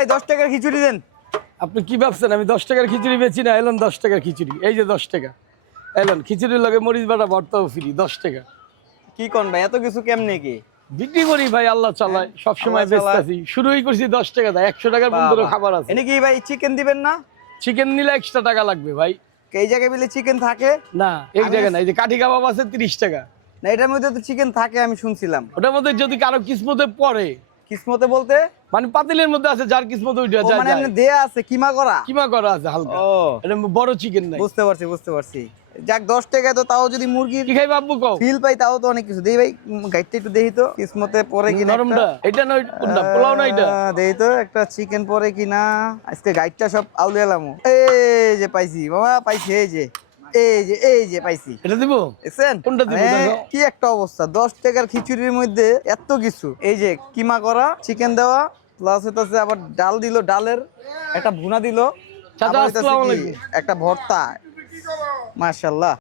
ভাই দশ টাকার খিচুড়ি দেন। আপনি কি ভাবছেন? আমি দশ টাকার খিচুড়ি বেচি না এলন দশ টাকার খিচুড়ি। এই যে দশ টাকা। এলন খিচুড়ির লগে মরিচ বাটা ভর্তাও ফ্রি দশ টাকা। কি কন ভাই এত কিছু কেমনে কি? বিক্রি করি ভাই আল্লাহ চালায় সব সময় আল্লাহ চালায়। বেচতেছি। শুরুই করছি দশ টাকা দেয় একশো টাকার বন্ধুরও খাবার আছে। এনে কি ভাই চিকেন দিবেন না? চিকেন নিলে এক্সট্রা টাকা লাগবে ভাই। এই জায়গায় বিলে চিকেন থাকে? না এই জায়গায় জায়গা না এই যে কাঠি কাবাব আছে তিরিশ টাকা। না এটার মধ্যে তো চিকেন থাকে আমি শুনছিলাম। ওটার মধ্যে যদি কারও কিসমতে পড়ে কিসমতে বলতে? মানে পাতিলের মধ্যে আছে যার কিসমতে ওইটা ও যা মানে এমনি দেয়া আছে কিমা করা? কিমা করা আছে হালকা। ও। এটা বড় চিকেন নাই। বুঝতে পারছি বুঝতে পারছি। যাক দশ টাকায় তো তাও যদি মুরগির কি খাইবা আব্বু কও? ফিল পাই তাও তো অনেক কিছু। দেই ভাই গাইডটা একটু দেখি তো কিসমতে পরে কিনা নরমটা এটা নয় কোনটা পোলাও না এটা? দেই তো একটা চিকেন পরে কিনা। আজকে গাইডটা সব আউলে এলাম। এই যে পাইছি বাবা পাইছি এই যে। এই যে এই যে পাইছি। এটা দিব? দেখছেন? কোনটা দিব? মানে কি একটা অবস্থা। দশ টাকার খিচুড়ির মধ্যে এত কিছু। এই যে কিমা করা চিকেন দেওয়া প্লাস আবার ডাল দিল ডালের একটা ভুনা দিল। একটা ভর্তা। মাশাল্লাহ।